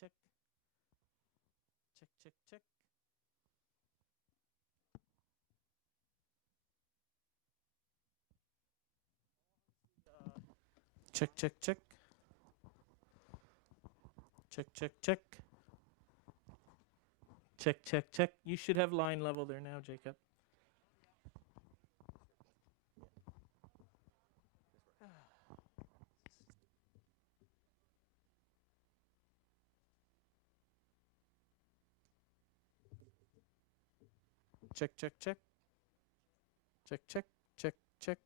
check. Check, check, check. Check, check, check. Check, check, check. Check, check, check. You should have line level there now, Jacob. Check, check, check. Check, check, check, check.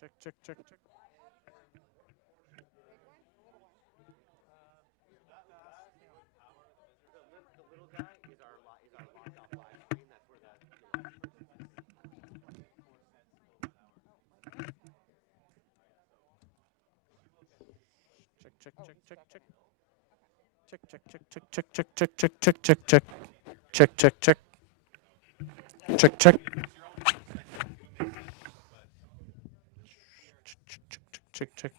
Check, check, check, check, check. The little guy is our locked off live stream. That's where the Check, check, check, check, check. Check, check, check, check, check, check, check, check, check, check, check. Check, check, check. Check, check. Check, check.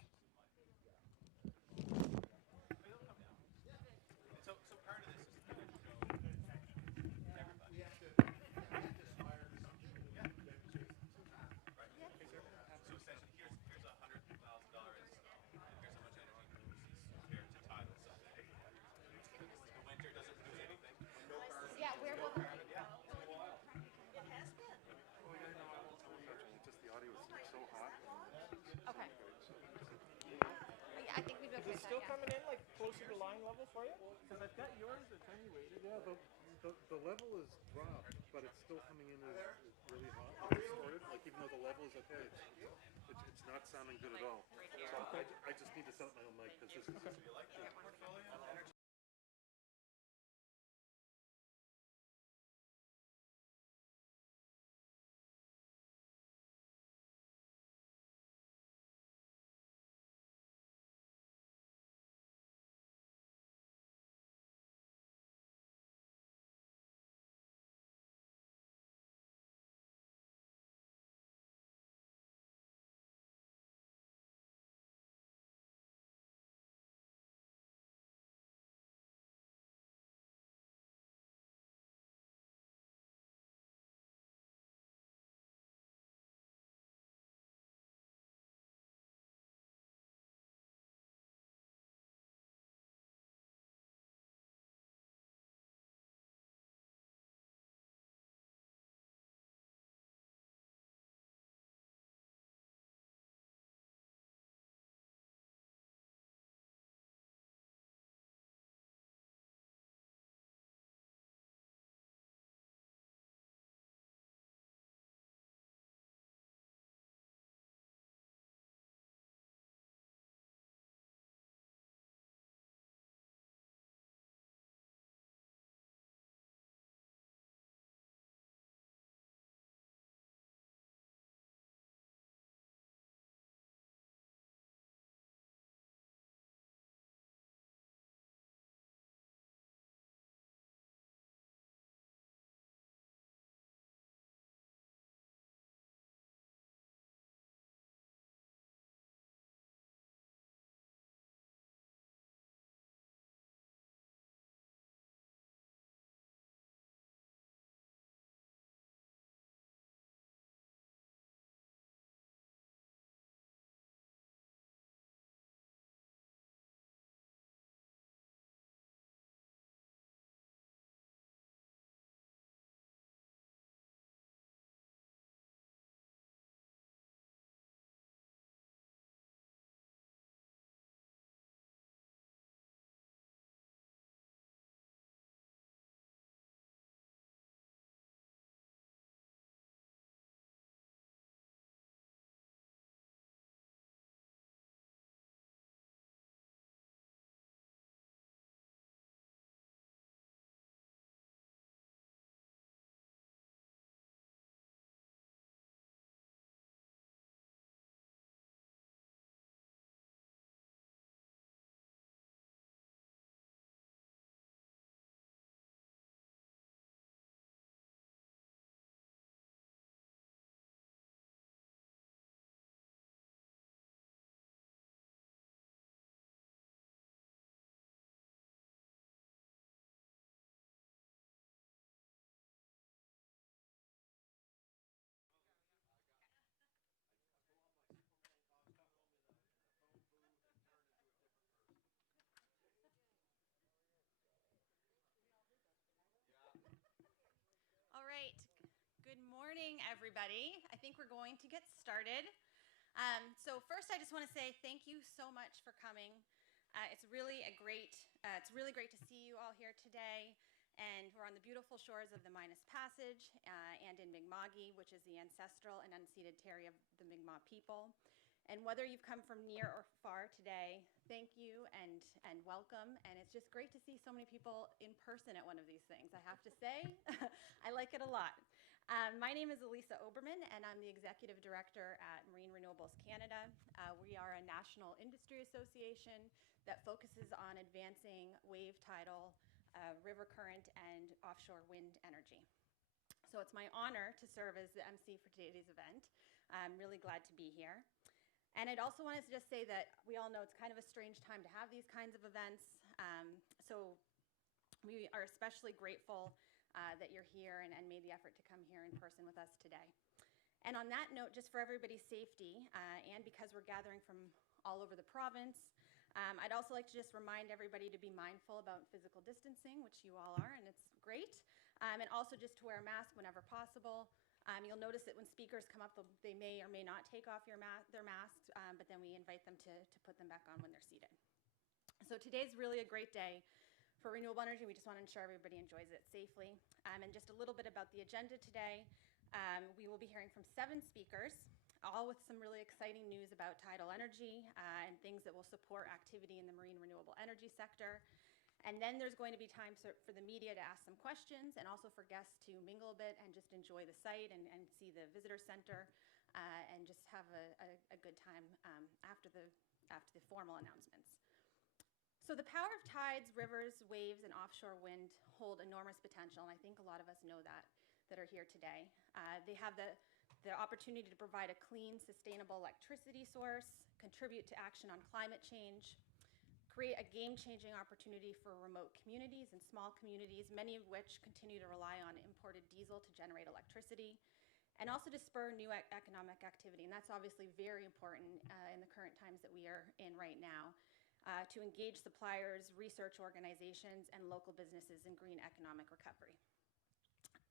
Yeah, where will the okay. Yeah, I think we'd be Is okay it with still that, yeah. coming in like closer to line level for you? Because I've got yours attenuated. Yeah, the level is dropped, but it's still coming in as really hot, like distorted. Like even though the level is okay, it's not sounding good at all. So I just need to set up my own mic because this is. everybody. I think we're going to get started. So first, I just want to say thank you so much for coming. It's really great to see you all here today. And we're on the beautiful shores of the Minas Passage and in Mi'kma'ki, which is the ancestral and unceded territory of the Mi'kmaq people. And whether you've come from near or far today, thank you and welcome. And it's just great to see so many people in person at one of these things, I have to say. I like it a lot. My name is Elisa Oberman, and I'm the Executive Director at Marine Renewables Canada. We are a national industry association that focuses on advancing wave, tidal, river current, and offshore wind energy. So it's my honor to serve as the MC for today's event. I'm really glad to be here. And I'd also want to just say that we all know it's kind of a strange time to have these kinds of events. So we are especially grateful that you're here and made the effort to come here in person with us today. And on that note, just for everybody's safety, and because we're gathering from all over the province, I'd also like to just remind everybody to be mindful about physical distancing, which you all are, and it's great. And also just to wear a mask whenever possible. You'll notice that when speakers come up, they may or may not take off their masks, but then we invite them to put them back on when they're seated. So today's really a great day for renewable energy. We just want to ensure everybody enjoys it safely. And just a little bit about the agenda today. We will be hearing from 7 speakers, all with some really exciting news about tidal energy and things that will support activity in the marine renewable energy sector. And then there's going to be time for the media to ask some questions and also for guests to mingle a bit and just enjoy the site and see the visitor center and just have a good time after the formal announcements. So the power of tides, rivers, waves, and offshore wind hold enormous potential, and I think a lot of us know that are here today. They have the opportunity to provide a clean, sustainable electricity source, contribute to action on climate change, create a game-changing opportunity for remote communities and small communities, many of which continue to rely on imported diesel to generate electricity, and also to spur new economic activity. And that's obviously very important in the current times that we are in right now, to engage suppliers, research organizations, and local businesses in green economic recovery.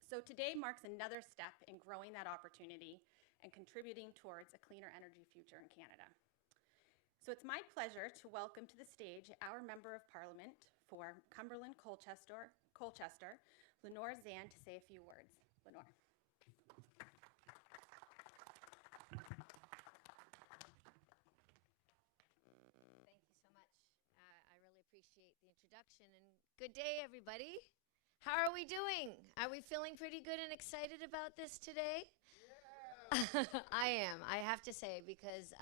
So today marks another step in growing that opportunity and contributing towards a cleaner energy future in Canada. So it's my pleasure to welcome to the stage our Member of Parliament for Cumberland Colchester, Lenore Zan, to say a few words. Lenore. Thank you so much. I really appreciate the introduction, and good day, everybody. How are we doing? Are we feeling pretty good and excited about this today? I am, I have to say, because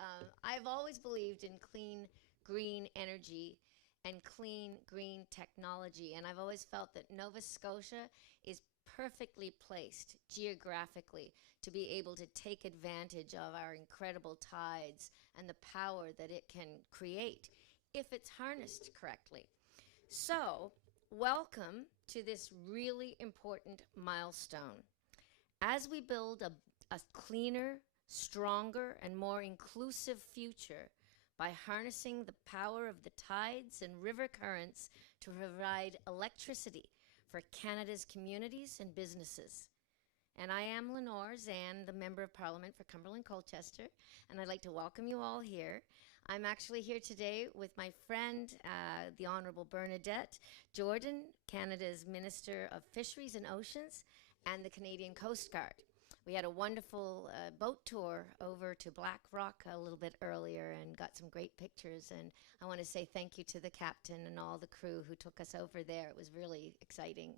I've always believed in clean, green energy and clean, green technology. And I've always felt that Nova Scotia is perfectly placed geographically to be able to take advantage of our incredible tides and the power that it can create if it's harnessed correctly. So, welcome to this really important milestone. As we build a cleaner, stronger, and more inclusive future by harnessing the power of the tides and river currents to provide electricity for Canada's communities and businesses. And I am Lenore Zan, the Member of Parliament for Cumberland Colchester, and I'd like to welcome you all here. I'm actually here today with my friend, the Honourable Bernadette Jordan, Canada's Minister of Fisheries and Oceans, and the Canadian Coast Guard. We had a wonderful boat tour over to Black Rock a little bit earlier and got some great pictures. And I want to say thank you to the captain and all the crew who took us over there. It was really exciting.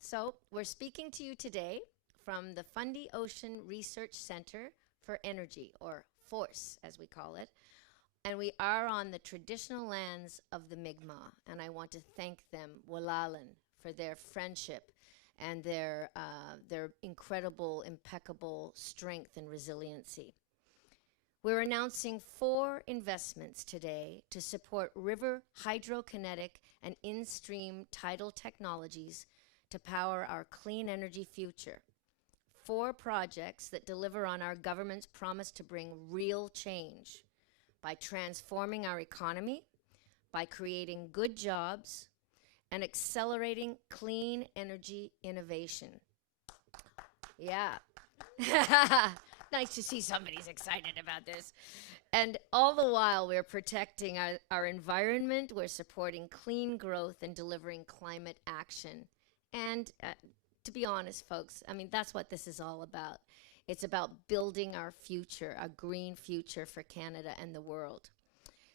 So we're speaking to you today from the Fundy Ocean Research Center for Energy, or FORCE as we call it. And we are on the traditional lands of the Mi'kmaq. And I want to thank them, Walalan, for their friendship and their incredible, impeccable strength and resiliency. We're announcing 4 investments today to support river hydrokinetic and in-stream tidal technologies to power our clean energy future. 4 projects that deliver on our government's promise to bring real change by transforming our economy, by creating good jobs, and accelerating clean energy innovation. Yeah, Nice to see somebody's excited about this. And all the while, we're protecting our environment, we're supporting clean growth and delivering climate action. And to be honest, folks, I mean, that's what this is all about. It's about building our future, a green future for Canada and the world.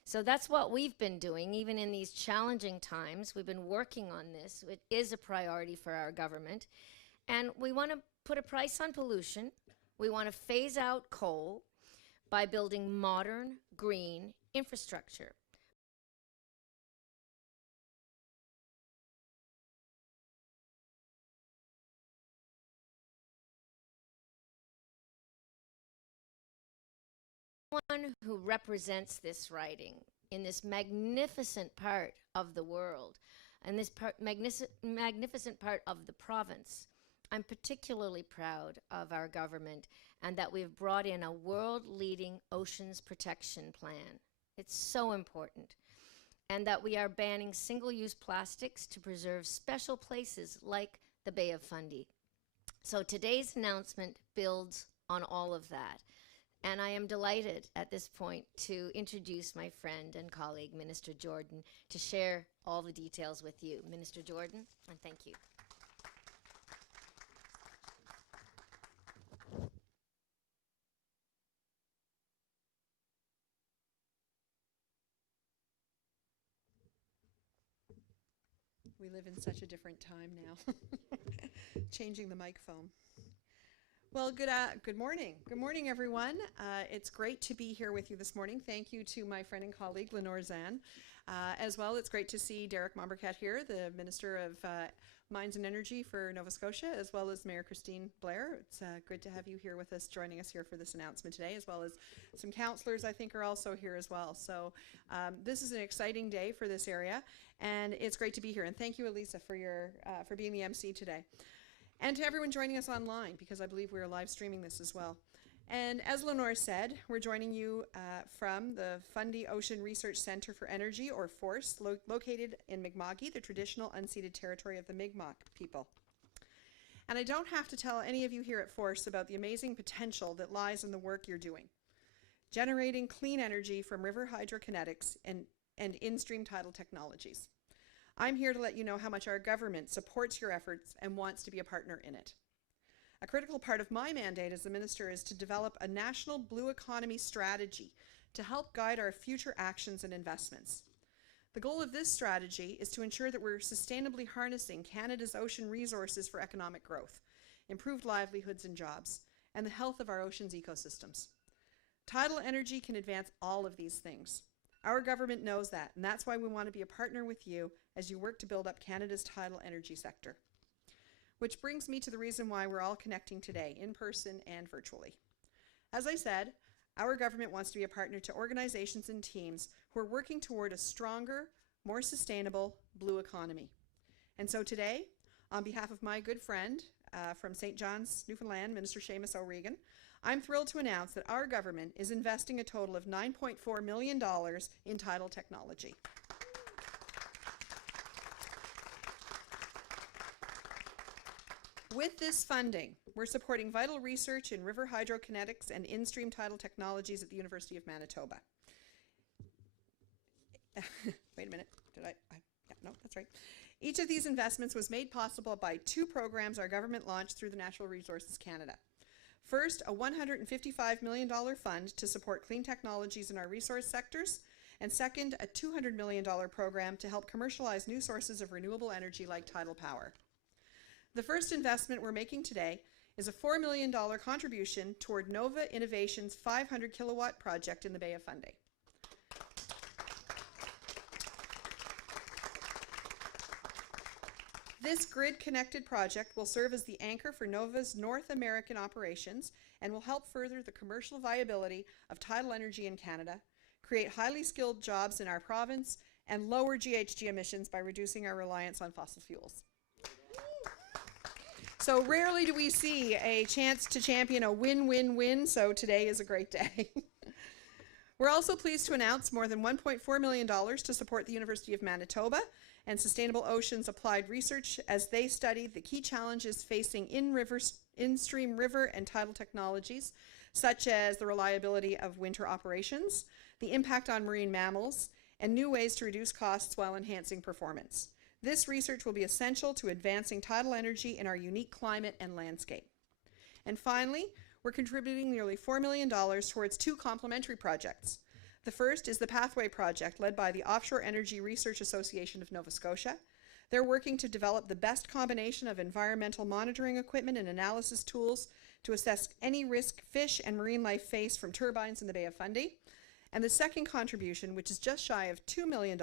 So that's what we've been doing, even in these challenging times. We've been working on this. It is a priority for our government. And we want to put a price on pollution. We want to phase out coal by building modern, green infrastructure. One who represents this riding in this magnificent part of the world and this magnificent part of the province. I'm particularly proud of our government and that we've brought in a world-leading oceans protection plan. It's so important. And that we are banning single-use plastics to preserve special places like the Bay of Fundy. So today's announcement builds on all of that. And I am delighted at this point to introduce my friend and colleague, Minister Jordan, to share all the details with you. Minister Jordan, and thank you. We live in such a different time now. Changing the microphone. Well, good morning. Good morning, everyone. It's great to be here with you this morning. Thank you to my friend and colleague, Lenore Zan. As well, it's great to see Derek Mombercat here, the Minister of Mines and Energy for Nova Scotia, as well as Mayor Christine Blair. It's good to have you here with us, joining us here for this announcement today, as well as some councillors I think are also here as well. So this is an exciting day for this area, and it's great to be here. And thank you, Elisa, for being the MC today. And to everyone joining us online, because I believe we're live streaming this as well. And as Lenore said, we're joining you from the Fundy Ocean Research Centre for Energy, or FORCE, located in Mi'kma'ki, the traditional unceded territory of the Mi'kmaq people. And I don't have to tell any of you here at FORCE about the amazing potential that lies in the work you're doing, generating clean energy from river hydrokinetics and in-stream tidal technologies. I'm here to let you know how much our government supports your efforts and wants to be a partner in it. A critical part of my mandate as the Minister is to develop a national blue economy strategy to help guide our future actions and investments. The goal of this strategy is to ensure that we're sustainably harnessing Canada's ocean resources for economic growth, improved livelihoods and jobs, and the health of our oceans ecosystems. Tidal energy can advance all of these things. Our government knows that, and that's why we want to be a partner with you as you work to build up Canada's tidal energy sector. Which brings me to the reason why we're all connecting today, in person and virtually. As I said, our government wants to be a partner to organizations and teams who are working toward a stronger, more sustainable blue economy. And so today, on behalf of my good friend from St. John's, Newfoundland, Minister Seamus O'Regan, I'm thrilled to announce that our government is investing a total of $9.4 million in tidal technology. With this funding, we're supporting vital research in river hydrokinetics and in-stream tidal technologies at the University of Manitoba. Wait a minute, yeah, no, that's right. Each of these investments was made possible by two programs our government launched through the Natural Resources Canada. First, a $155 million fund to support clean technologies in our resource sectors, and second, a $200 million program to help commercialize new sources of renewable energy like tidal power. The first investment we're making today is a $4 million contribution toward Nova Innovation's 500 kilowatt project in the Bay of Fundy. This grid-connected project will serve as the anchor for Nova's North American operations and will help further the commercial viability of tidal energy in Canada, create highly skilled jobs in our province, and lower GHG emissions by reducing our reliance on fossil fuels. So rarely do we see a chance to champion a win-win-win, so today is a great day. We're also pleased to announce more than $1.4 million to support the University of Manitoba and Sustainable Oceans Applied Research as they study the key challenges facing in-stream river and tidal technologies, such as the reliability of winter operations, the impact on marine mammals, and new ways to reduce costs while enhancing performance. This research will be essential to advancing tidal energy in our unique climate and landscape. And finally, we're contributing nearly $4 million towards two complementary projects. The first is the Pathway Project, led by the Offshore Energy Research Association of Nova Scotia. They're working to develop the best combination of environmental monitoring equipment and analysis tools to assess any risk fish and marine life face from turbines in the Bay of Fundy. And the second contribution, which is just shy of $2 million,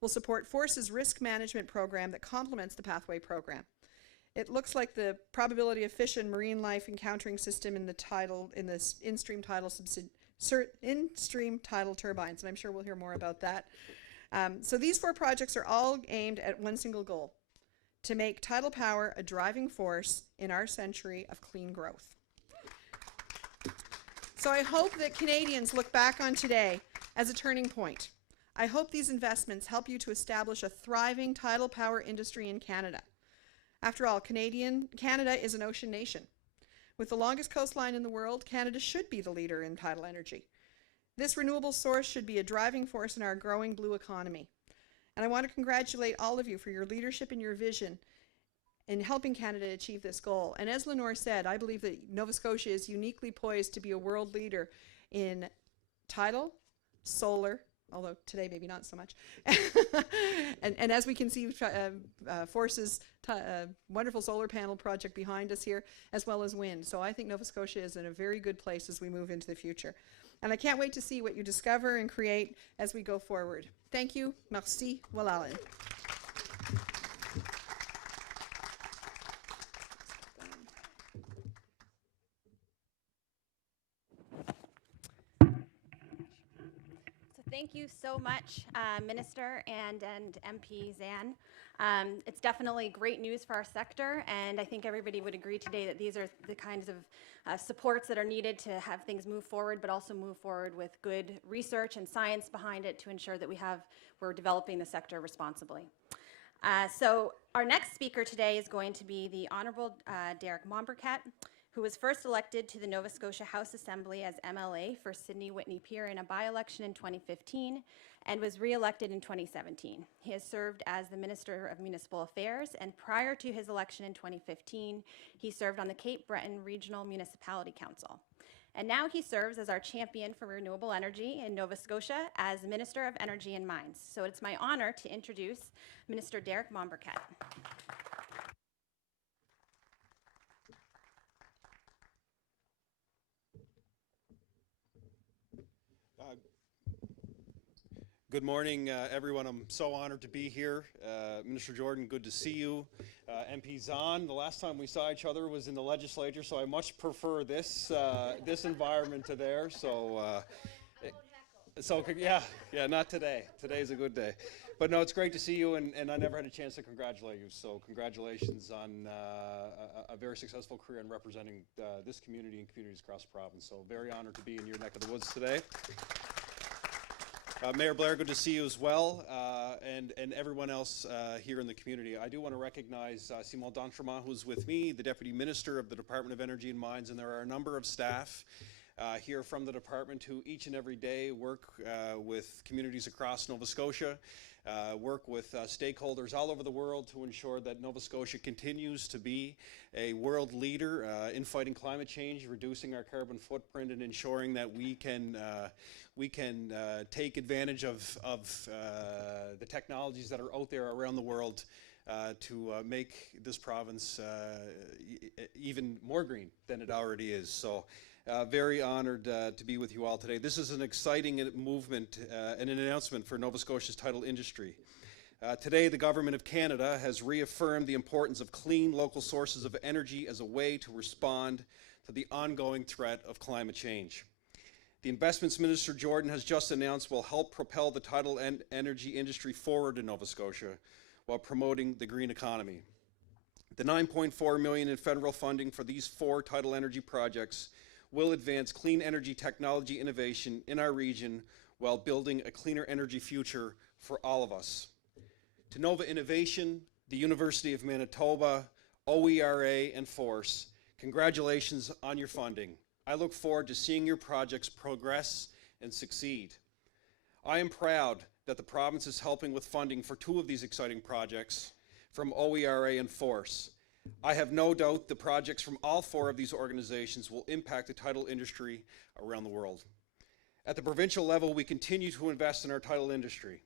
will support Force's risk management program that complements the Pathway program. It looks like the probability of fish and marine life encountering system in this in-stream tidal turbines, and I'm sure we'll hear more about that. So these four projects are all aimed at one single goal: to make tidal power a driving force in our century of clean growth. So I hope that Canadians look back on today as a turning point. I hope these investments help you to establish a thriving tidal power industry in Canada. After all, Canada is an ocean nation. With the longest coastline in the world, Canada should be the leader in tidal energy. This renewable source should be a driving force in our growing blue economy. And I want to congratulate all of you for your leadership and your vision in helping Canada achieve this goal. And as Lenore said, I believe that Nova Scotia is uniquely poised to be a world leader in tidal, solar, although today maybe not so much, and as we can see, Force's wonderful solar panel project behind us here, as well as wind. So I think Nova Scotia is in a very good place as we move into the future. And I can't wait to see what you discover and create as we go forward. Thank you. Merci. Walalin. Thank you so much, Minister and MP Zan. It's definitely great news for our sector, and I think everybody would agree today that these are the kinds of supports that are needed to have things move forward, but also move forward with good research and science behind it to ensure that we're developing the sector responsibly. So our next speaker today is going to be the Honourable Derek Mombercat, who was first elected to the Nova Scotia House Assembly as MLA for Sydney Whitney Pier in a by-election in 2015 and was re-elected in 2017. He has served as the Minister of Municipal Affairs, and prior to his election in 2015, he served on the Cape Breton Regional Municipality Council. And now he serves as our champion for renewable energy in Nova Scotia as Minister of Energy and Mines. So it's my honor to introduce Minister Derek Mombercat. Good morning, everyone. I'm so honored to be here. Minister Jordan, good to see you. MP Zahn, the last time we saw each other was in the legislature, so I much prefer this this environment to there. So, yeah, not today. Today's a good day. But no, it's great to see you, and I never had a chance to congratulate you. So congratulations on a very successful career in representing this community and communities across the province. So very honored to be in your neck of the woods today. Mayor Blair, good to see you as well, and everyone else here in the community. I do want to recognize Simon d'Entremont, who's with me, the Deputy Minister of the Department of Energy and Mines, and there are a number of staff here from the department who each and every day work with communities across Nova Scotia, work with stakeholders all over the world to ensure that Nova Scotia continues to be a world leader in fighting climate change, reducing our carbon footprint, and ensuring that we can take advantage of the technologies that are out there around the world to make this province even more green than it already is. So very honored to be with you all today. This is an exciting movement and an announcement for Nova Scotia's tidal industry. Today, the Government of Canada has reaffirmed the importance of clean local sources of energy as a way to respond to the ongoing threat of climate change. The investments Minister Jordan has just announced will help propel the tidal energy industry forward in Nova Scotia while promoting the green economy. The $9.4 million in federal funding for these 4 tidal energy projects will advance clean energy technology innovation in our region while building a cleaner energy future for all of us. To Nova Innovation, the University of Manitoba, OERA, and Force, congratulations on your funding. I look forward to seeing your projects progress and succeed. I am proud that the province is helping with funding for 2 of these exciting projects from OERA and Force. I have no doubt the projects from all 4 of these organizations will impact the tidal industry around the world. At the provincial level, we continue to invest in our tidal industry,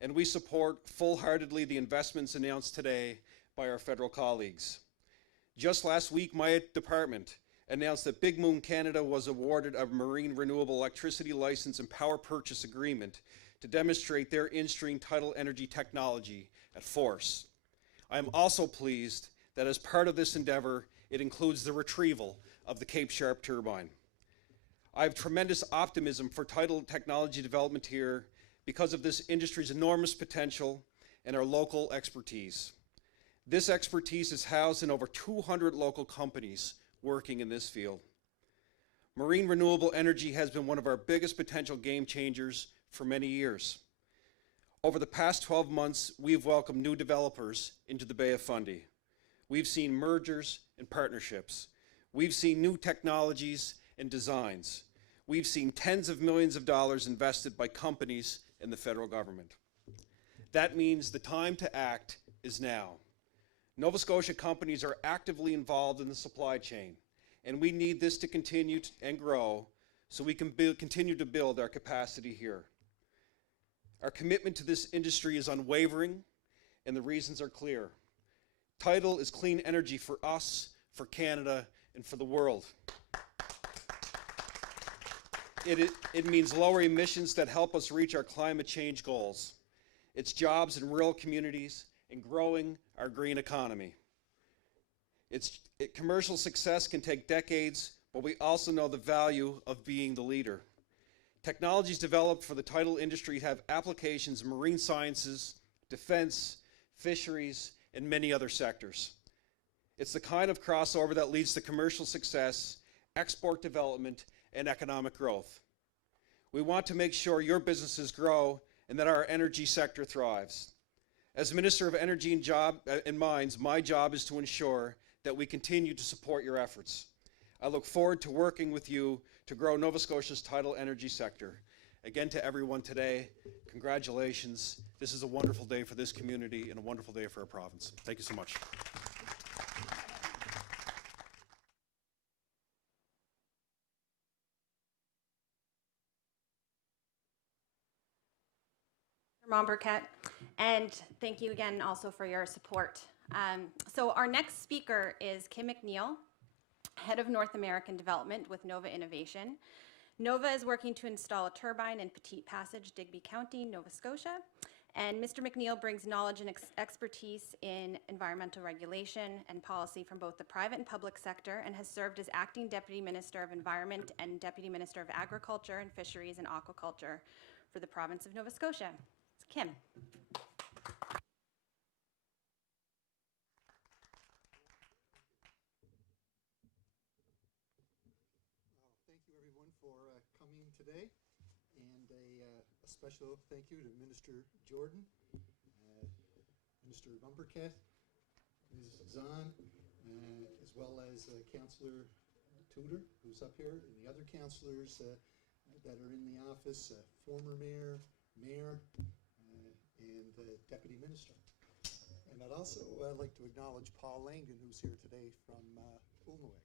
and we support full-heartedly the investments announced today by our federal colleagues. Just last week, my department announced that Big Moon Canada was awarded a marine renewable electricity license and power purchase agreement to demonstrate their in-stream tidal energy technology at Force. I am also pleased that as part of this endeavor, it includes the retrieval of the Cape Sharp turbine. I have tremendous optimism for tidal technology development here because of this industry's enormous potential and our local expertise. This expertise is housed in over 200 local companies working in this field. Marine renewable energy has been one of our biggest potential game changers for many years. Over the past 12 months, we've welcomed new developers into the Bay of Fundy. We've seen mergers and partnerships. We've seen new technologies and designs. We've seen tens of millions of dollars invested by companies and the federal government. That means the time to act is now. Nova Scotia companies are actively involved in the supply chain, and we need this to continue and grow so we can continue to build our capacity here. Our commitment to this industry is unwavering, and the reasons are clear. Tidal is clean energy for us, for Canada, and for the world. It means lower emissions that help us reach our climate change goals. It's jobs in rural communities and growing our green economy. Commercial success can take decades, but we also know the value of being the leader. Technologies developed for the tidal industry have applications in marine sciences, defense, fisheries, and many other sectors. It's the kind of crossover that leads to commercial success, export development, and economic growth. We want to make sure your businesses grow and that our energy sector thrives. As Minister of Energy and Mines, my job is to ensure that we continue to support your efforts. I look forward to working with you to grow Nova Scotia's tidal energy sector. Again, to everyone today, congratulations. This is a wonderful day for this community and a wonderful day for our province. Thank you so much. Burkett, and thank you again also for your support. So our next speaker is Kim MacNeil, Head of North American Development with Nova Innovation. Nova is working to install a turbine in Petite Passage, Digby County, Nova Scotia. And Mr. MacNeil brings knowledge and expertise in environmental regulation and policy from both the private and public sector, and has served as Acting Deputy Minister of Environment and Deputy Minister of Agriculture and Fisheries and Aquaculture for the province of Nova Scotia. Kim. Thank you everyone for coming today, and a special thank you to Minister Jordan, Minister Bumpercat, Ms. Zahn, as well as Councillor Tudor, who's up here, and the other councillors that are in the office, former mayor, and Deputy Minister. And I'd also like to acknowledge Paul Langdon, who's here today from Ulmaweg.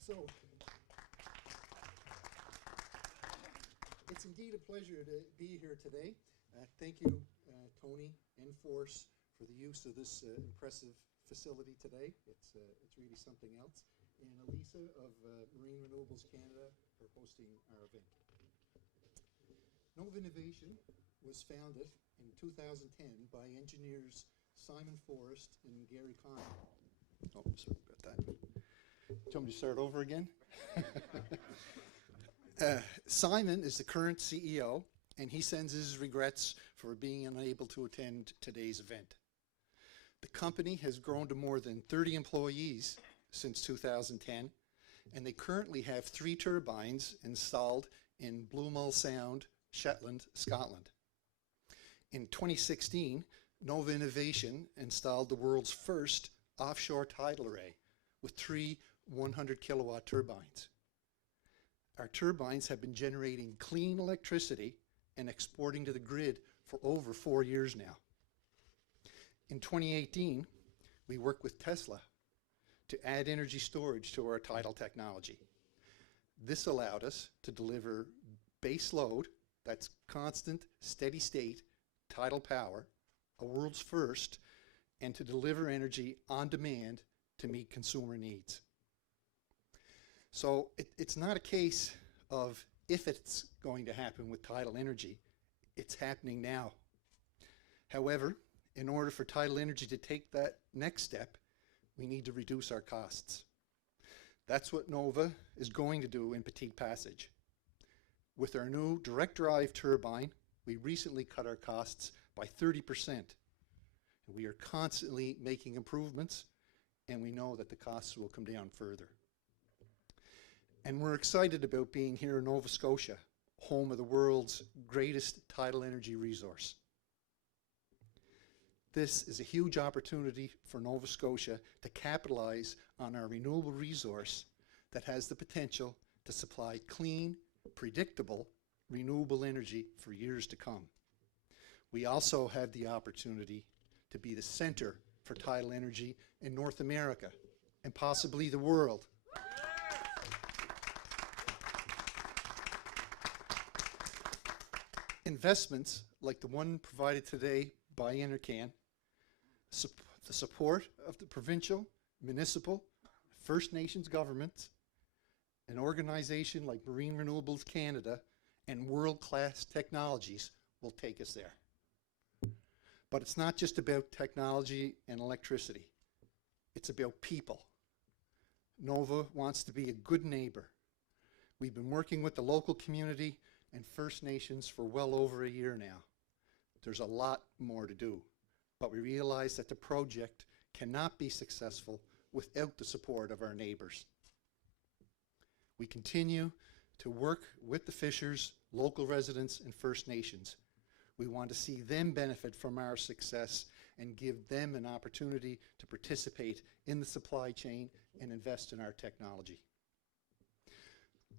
So, it's indeed a pleasure to be here today. Thank you, Tony and Force, for the use of this impressive facility today. It's really something else. And Elisa of Marine Renewables Canada for hosting our event. Nova Innovation was founded in 2010 by engineers Simon Forrest and Gary Connor. Oh, sorry about that. Do you want me to start over again? Simon is the current CEO, and he sends his regrets for being unable to attend today's event. The company has grown to more than 30 employees since 2010, and they currently have 3 turbines installed in Blue Mull Sound, Shetland, Scotland. In 2016, Nova Innovation installed the world's first offshore tidal array with 3 100 kilowatt turbines. Our turbines have been generating clean electricity and exporting to the grid for over 4 years now. In 2018, we worked with Tesla to add energy storage to our tidal technology. This allowed us to deliver base load, that's constant, steady state, tidal power, a world's first, and to deliver energy on demand to meet consumer needs. So it's not a case of if it's going to happen with tidal energy, it's happening now. However, in order for tidal energy to take that next step, we need to reduce our costs. That's what Nova is going to do in Petite Passage. With our new direct drive turbine, we recently cut our costs by 30%. We are constantly making improvements, and we know that the costs will come down further. And we're excited about being here in Nova Scotia, home of the world's greatest tidal energy resource. This is a huge opportunity for Nova Scotia to capitalize on our renewable resource that has the potential to supply clean, predictable, renewable energy for years to come. We also have the opportunity to be the center for tidal energy in North America and possibly the world. Investments like the one provided today by Enercan, the support of the provincial, municipal, First Nations governments, an organization like Marine Renewables Canada, and world-class technologies will take us there. But it's not just about technology and electricity. It's about people. Nova wants to be a good neighbor. We've been working with the local community and First Nations for well over a year now. There's a lot more to do, but we realize that the project cannot be successful without the support of our neighbors. We continue to work with the fishers, local residents, and First Nations. We want to see them benefit from our success and give them an opportunity to participate in the supply chain and invest in our technology.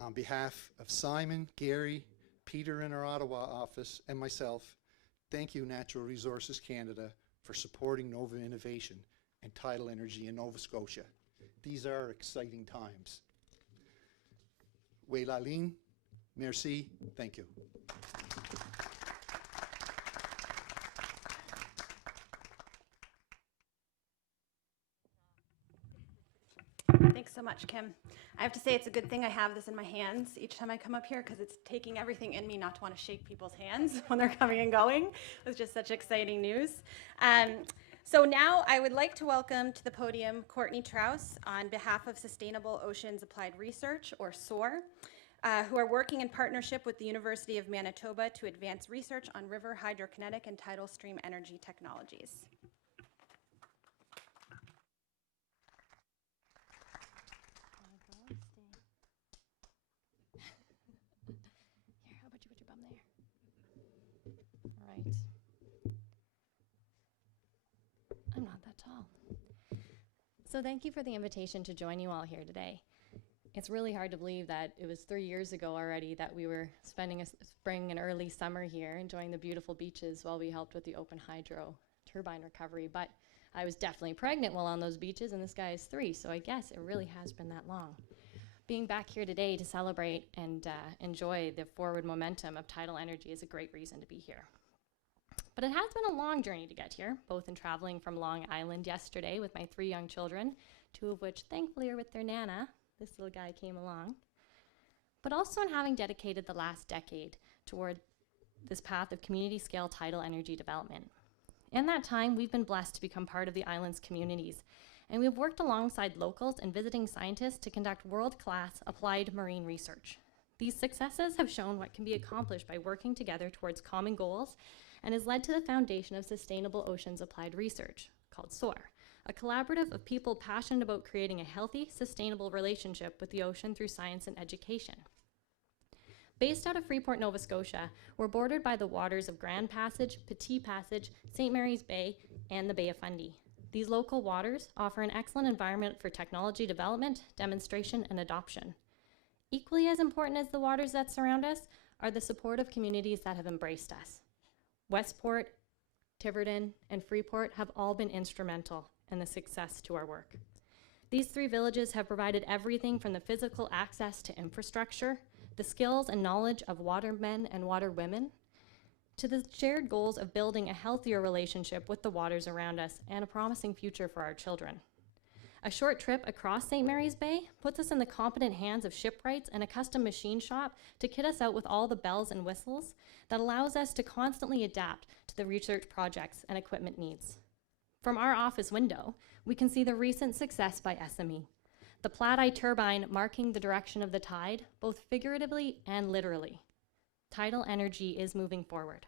On behalf of Simon, Gary, Peter in our Ottawa office, and myself, thank you Natural Resources Canada for supporting Nova Innovation and tidal energy in Nova Scotia. These are exciting times. Wei La Lin, merci, thank you. Thanks so much, Kim. I have to say it's a good thing I have this in my hands each time I come up here because it's taking everything in me not to want to shake people's hands when they're coming and going. It's just such exciting news. So now I would like to welcome to the podium Courtney Traus on behalf of Sustainable Oceans Applied Research, or SOAR, who are working in partnership with the University of Manitoba to advance research on river hydrokinetic and tidal stream energy technologies. Here, how about you put your bum there? All right. I'm not that tall. So thank you for the invitation to join you all here today. It's really hard to believe that it was 3 years ago already that we were spending a spring and early summer here enjoying the beautiful beaches while we helped with the open hydro turbine recovery. But I was definitely pregnant while on those beaches, and this guy is 3, so I guess it really has been that long. Being back here today to celebrate and enjoy the forward momentum of tidal energy is a great reason to be here. But it has been a long journey to get here, both in traveling from Long Island yesterday with my 3 young children, 2 of which thankfully are with their Nana. This little guy came along. But also in having dedicated the last decade toward this path of community-scale tidal energy development. In that time, we've been blessed to become part of the island's communities, and we've worked alongside locals and visiting scientists to conduct world-class applied marine research. These successes have shown what can be accomplished by working together towards common goals and has led to the foundation of Sustainable Oceans Applied Research, called SOAR, a collaborative of people passionate about creating a healthy, sustainable relationship with the ocean through science and education. Based out of Freeport, Nova Scotia, we're bordered by the waters of Grand Passage, Petit Passage, St. Mary's Bay, and the Bay of Fundy. These local waters offer an excellent environment for technology development, demonstration, and adoption. Equally as important as the waters that surround us are the supportive communities that have embraced us. Westport, Tiverton, and Freeport have all been instrumental in the success to our work. These 3 villages have provided everything from the physical access to infrastructure, the skills and knowledge of watermen and waterwomen, to the shared goals of building a healthier relationship with the waters around us and a promising future for our children. A short trip across St. Mary's Bay puts us in the competent hands of shipwrights and a custom machine shop to kit us out with all the bells and whistles that allows us to constantly adapt to the research projects and equipment needs. From our office window, we can see the recent success by SME, the Platt-eye turbine marking the direction of the tide, both figuratively and literally. Tidal energy is moving forward.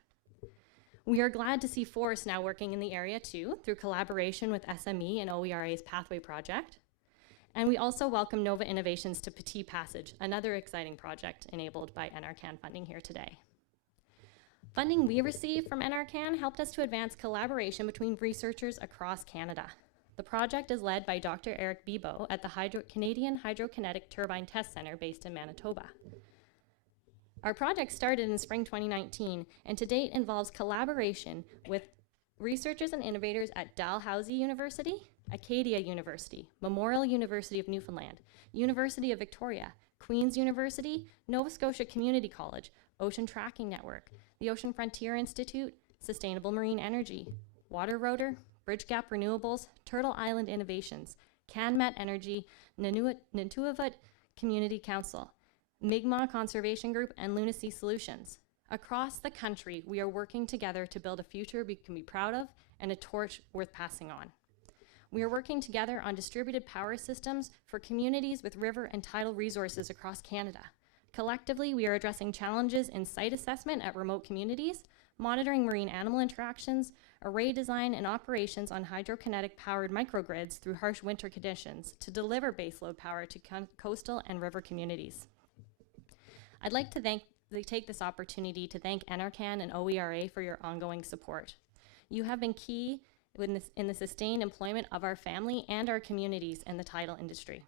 We are glad to see Force now working in the area too, through collaboration with SME and OERA's Pathway project. And we also welcome Nova Innovations to Petit Passage, another exciting project enabled by NRCan funding here today. Funding we received from NRCan helped us to advance collaboration between researchers across Canada. The project is led by Dr. Eric Bebo at the Canadian Hydrokinetic Turbine Test Centre based in Manitoba. Our project started in spring 2019 and to date involves collaboration with researchers and innovators at Dalhousie University, Acadia University, Memorial University of Newfoundland, University of Victoria, Queen's University, Nova Scotia Community College, Ocean Tracking Network, the Ocean Frontier Institute, Sustainable Marine Energy, Water Rotor, Bridge Gap Renewables, Turtle Island Innovations, CanMet Energy, Nunavut Community Council, Mi'kmaq Conservation Group, and Lunacy Solutions. Across the country, we are working together to build a future we can be proud of and a torch worth passing on. We are working together on distributed power systems for communities with river and tidal resources across Canada. Collectively, we are addressing challenges in site assessment at remote communities, monitoring marine animal interactions, array design and operations on hydrokinetic powered microgrids through harsh winter conditions to deliver baseload power to coastal and river communities. I'd like to take this opportunity to thank NRCan and OERA for your ongoing support. You have been key in the sustained employment of our family and our communities in the tidal industry.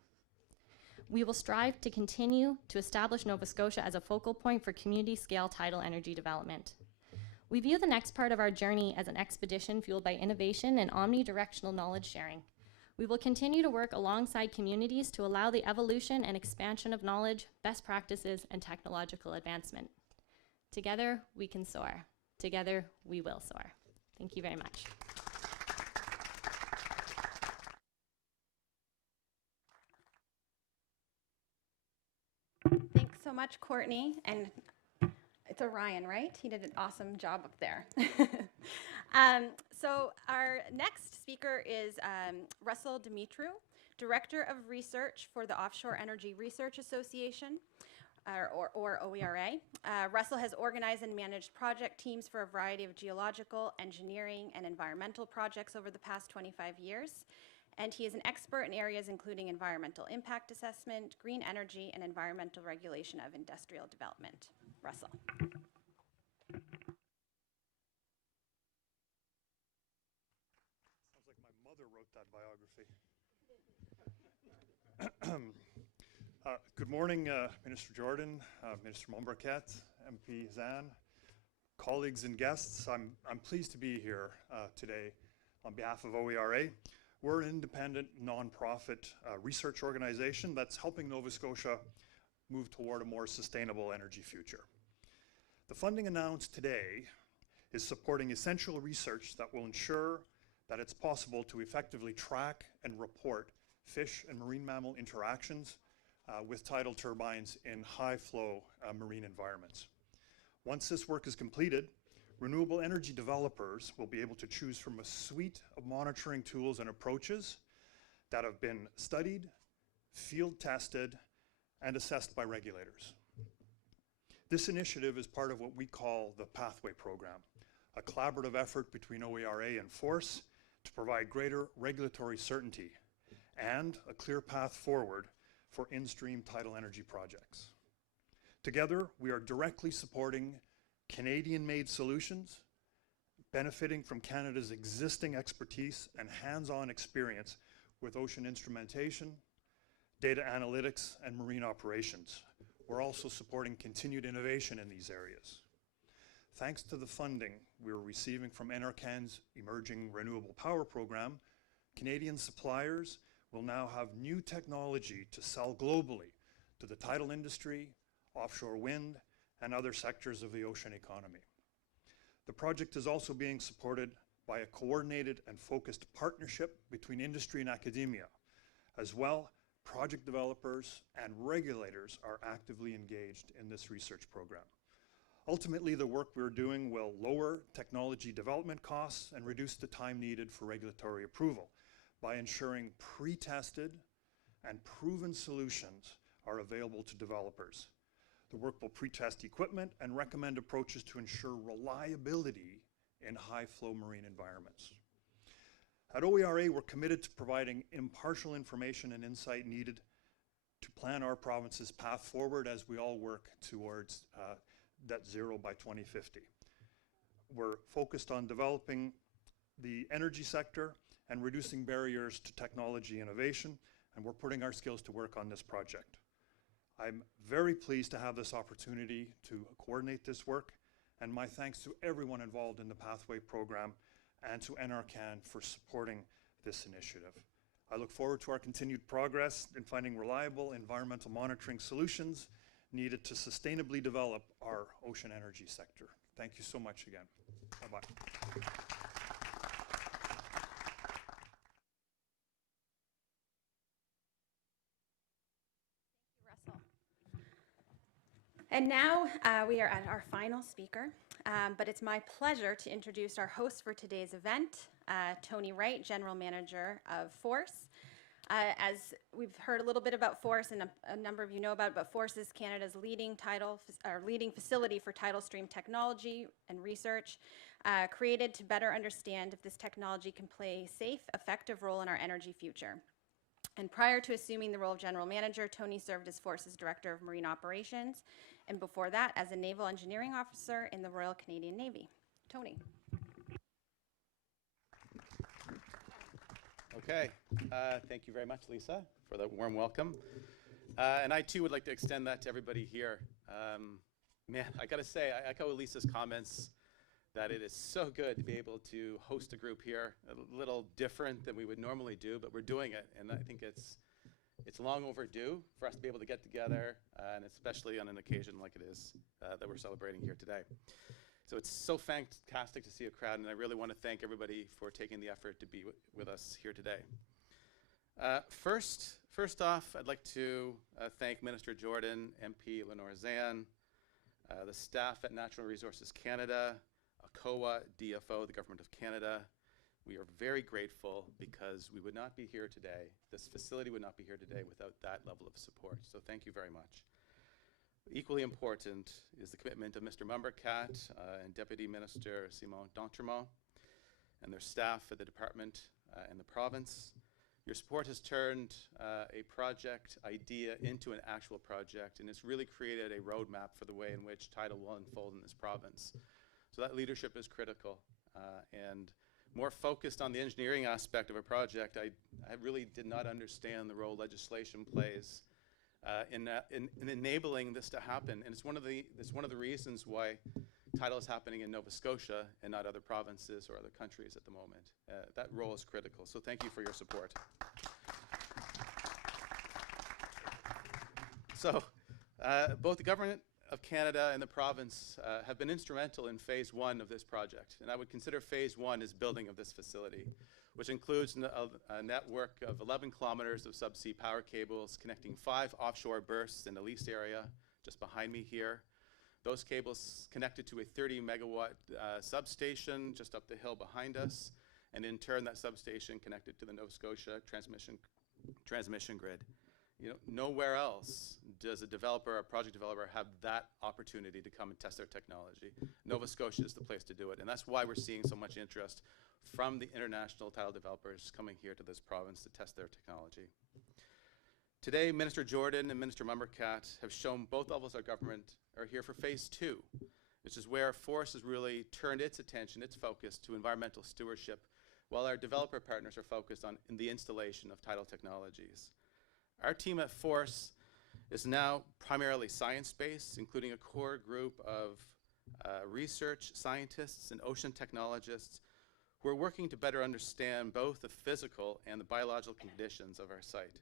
We will strive to continue to establish Nova Scotia as a focal point for community-scale tidal energy development. We view the next part of our journey as an expedition fueled by innovation and omnidirectional knowledge sharing. We will continue to work alongside communities to allow the evolution and expansion of knowledge, best practices, and technological advancement. Together, we can soar. Together, we will soar. Thank you very much. Thanks so much, Courtney. And it's Orion, right? He did an awesome job up there. So our next speaker is Russell Dimitru, Director of Research for the Offshore Energy Research Association, or OERA. Russell has organized and managed project teams for a variety of geological, engineering, and environmental projects over the past 25 years. And he is an expert in areas including environmental impact assessment, green energy, and environmental regulation of industrial development. Russell. Sounds like my mother wrote that biography. Good morning, Minister Jordan, Minister Mombraket, MP Zan, colleagues and guests. I'm pleased to be here today on behalf of OERA. We're an independent, nonprofit research organization that's helping Nova Scotia move toward a more sustainable energy future. The funding announced today is supporting essential research that will ensure that it's possible to effectively track and report fish and marine mammal interactions with tidal turbines in high-flow marine environments. Once this work is completed, renewable energy developers will be able to choose from a suite of monitoring tools and approaches that have been studied, field tested, and assessed by regulators. This initiative is part of what we call the Pathway Program, a collaborative effort between OERA and FORCE to provide greater regulatory certainty and a clear path forward for in-stream tidal energy projects. Together, we are directly supporting Canadian-made solutions, benefiting from Canada's existing expertise and hands-on experience with ocean instrumentation, data analytics, and marine operations. We're also supporting continued innovation in these areas. Thanks to the funding we're receiving from NRCan's Emerging Renewable Power Program, Canadian suppliers will now have new technology to sell globally to the tidal industry, offshore wind, and other sectors of the ocean economy. The project is also being supported by a coordinated and focused partnership between industry and academia. As well, project developers and regulators are actively engaged in this research program. Ultimately, the work we're doing will lower technology development costs and reduce the time needed for regulatory approval by ensuring pre-tested and proven solutions are available to developers. The work will pre-test equipment and recommend approaches to ensure reliability in high-flow marine environments. At OERA, we're committed to providing impartial information and insight needed to plan our province's path forward as we all work towards net zero by 2050. We're focused on developing the energy sector and reducing barriers to technology innovation, and we're putting our skills to work on this project. I'm very pleased to have this opportunity to coordinate this work, and my thanks to everyone involved in the Pathway program and to NRCan for supporting this initiative. I look forward to our continued progress in finding reliable environmental monitoring solutions needed to sustainably develop our ocean energy sector. Thank you so much again. Bye-bye. And now we are at our final speaker, but it's my pleasure to introduce our host for today's event, Tony Wright, General Manager of Force. As we've heard a little bit about Force, and a number of you know about it, but Force is Canada's leading facility for tidal stream technology and research, created to better understand if this technology can play a safe, effective role in our energy future. And prior to assuming the role of General Manager, Tony served as Force's Director of Marine Operations, and before that as a Naval Engineering Officer in the Royal Canadian Navy. Tony. Okay, thank you very much, Lisa, for that warm welcome. And I too would like to extend that to everybody here. Man, I gotta say, I echo Lisa's comments that it is so good to be able to host a group here, a little different than we would normally do, but we're doing it, and I think it's long overdue for us to be able to get together, and especially on an occasion like it is that we're celebrating here today. So it's so fantastic to see a crowd, and I really want to thank everybody for taking the effort to be with us here today. First off, I'd like to thank Minister Jordan, MP Lenore Zan, the staff at Natural Resources Canada, ACOA, DFO, the Government of Canada. We are very grateful because we would not be here today, this facility would not be here today without that level of support. So thank you very much. Equally important is the commitment of Mr. Mumbercat and Deputy Minister Simon d'Entremont and their staff at the department and the province. Your support has turned a project idea into an actual project, and it's really created a roadmap for the way in which tidal will unfold in this province. So that leadership is critical, and more focused on the engineering aspect of a project, I really did not understand the role legislation plays in enabling this to happen. And it's one of the reasons why tidal is happening in Nova Scotia and not other provinces or other countries at the moment. That role is critical, so thank you for your support. So both the Government of Canada and the province have been instrumental in phase one of this project. And I would consider phase one as building of this facility, which includes a network of 11 kilometers of subsea power cables connecting 5 offshore berths in the lease area just behind me here. Those cables connected to a 30 megawatt substation just up the hill behind us, and in turn that substation connected to the Nova Scotia transmission grid. You know, nowhere else does a developer, a project developer, have that opportunity to come and test their technology. Nova Scotia is the place to do it, and that's why we're seeing so much interest from the international tidal developers coming here to this province to test their technology. Today, Minister Jordan and Minister Mumbercat have shown both levels of government are here for phase 2, which is where Force has really turned its attention, its focus to environmental stewardship, while our developer partners are focused on the installation of Tidal technologies. Our team at Force is now primarily science-based, including a core group of research scientists and ocean technologists who are working to better understand both the physical and the biological conditions of our site.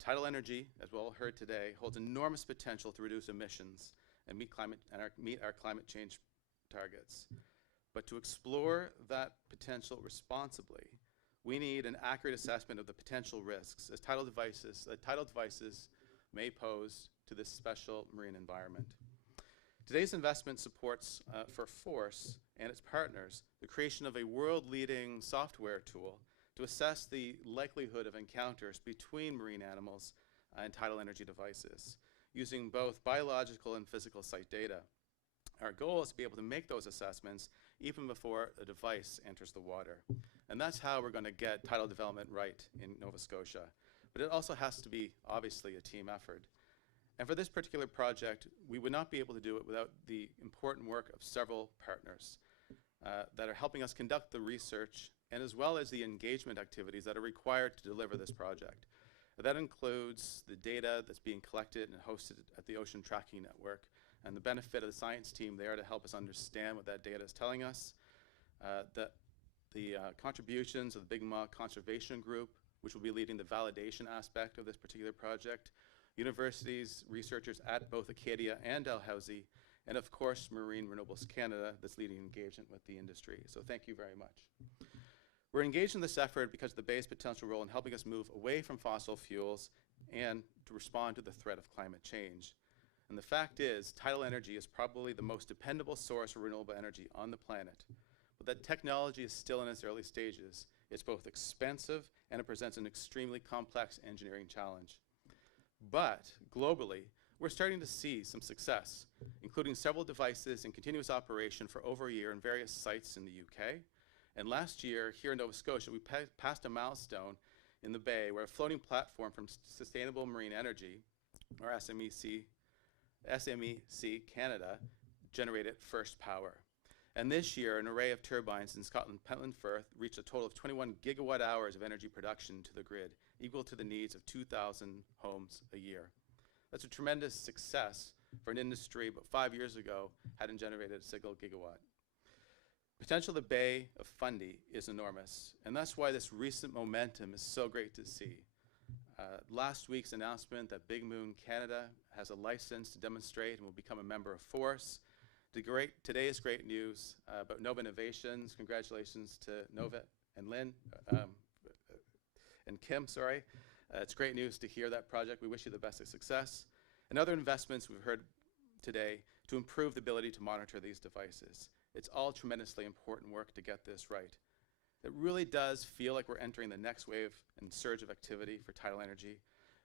Tidal energy, as we all heard today, holds enormous potential to reduce emissions and meet our climate change targets. But to explore that potential responsibly, we need an accurate assessment of the potential risks as tidal devices may pose to this special marine environment. Today's investment supports for Force and its partners the creation of a world-leading software tool to assess the likelihood of encounters between marine animals and tidal energy devices, using both biological and physical site data. Our goal is to be able to make those assessments even before a device enters the water. And that's how we're going to get tidal development right in Nova Scotia. But it also has to be, obviously, a team effort. And for this particular project, we would not be able to do it without the important work of several partners that are helping us conduct the research and as well as the engagement activities that are required to deliver this project. That includes the data that's being collected and hosted at the Ocean Tracking Network and the benefit of the science team there to help us understand what that data is telling us. The contributions of the Big Maw Conservation Group, which will be leading the validation aspect of this particular project, universities, researchers at both Acadia and Dalhousie, and of course Marine Renewables Canada that's leading engagement with the industry. So thank you very much. We're engaged in this effort because of the Bay's potential role in helping us move away from fossil fuels and to respond to the threat of climate change. And the fact is, tidal energy is probably the most dependable source of renewable energy on the planet. But that technology is still in its early stages. It's both expensive and it presents an extremely complex engineering challenge. But globally, we're starting to see some success, including several devices in continuous operation for over a year in various sites in the UK. And last year, here in Nova Scotia, we passed a milestone in the Bay where a floating platform from Sustainable Marine Energy, or SMEC Canada, generated first power. And this year, an array of turbines in Scotland, Pentland Firth, reached a total of 21 gigawatt hours of energy production to the grid, equal to the needs of 2,000 homes a year. That's a tremendous success for an industry, but 5 years ago hadn't generated a single gigawatt. Potential of the Bay of Fundy is enormous, and that's why this recent momentum is so great to see. Last week's announcement that Big Moon Canada has a license to demonstrate and will become a member of Force. Today's great news about Nova Innovations. Congratulations to Nova and Lynn, and Kim, sorry. It's great news to hear that project. We wish you the best of success. And other investments we've heard today to improve the ability to monitor these devices. It's all tremendously important work to get this right. It really does feel like we're entering the next wave and surge of activity for tidal energy.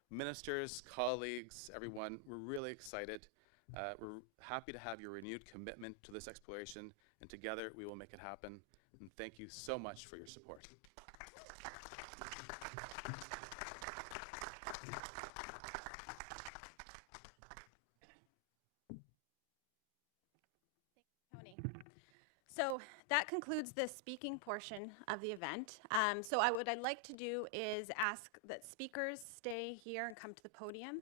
Ministers, colleagues, everyone, we're really excited. We're happy to have your renewed commitment to this exploration, and together we will make it happen. And thank you so much for your support. So that concludes the speaking portion of the event. What I'd like to do is ask that speakers stay here and come to the podium,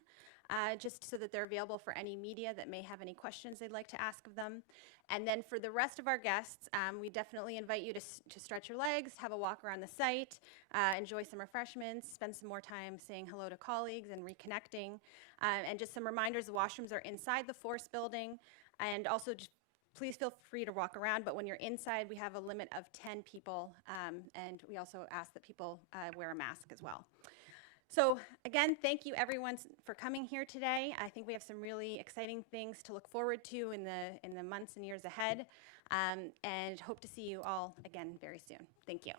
just so that they're available for any media that may have any questions they'd like to ask of them. And then for the rest of our guests, we definitely invite you to stretch your legs, have a walk around the site, enjoy some refreshments, spend some more time saying hello to colleagues and reconnecting. And just some reminders, the washrooms are inside the Force building, and also just please feel free to walk around, but when you're inside, we have a limit of 10 people, and we also ask that people wear a mask as well. So again, thank you everyone for coming here today. I think we have some really exciting things to look forward to in the months and years ahead, and hope to see you all again very soon. Thank you.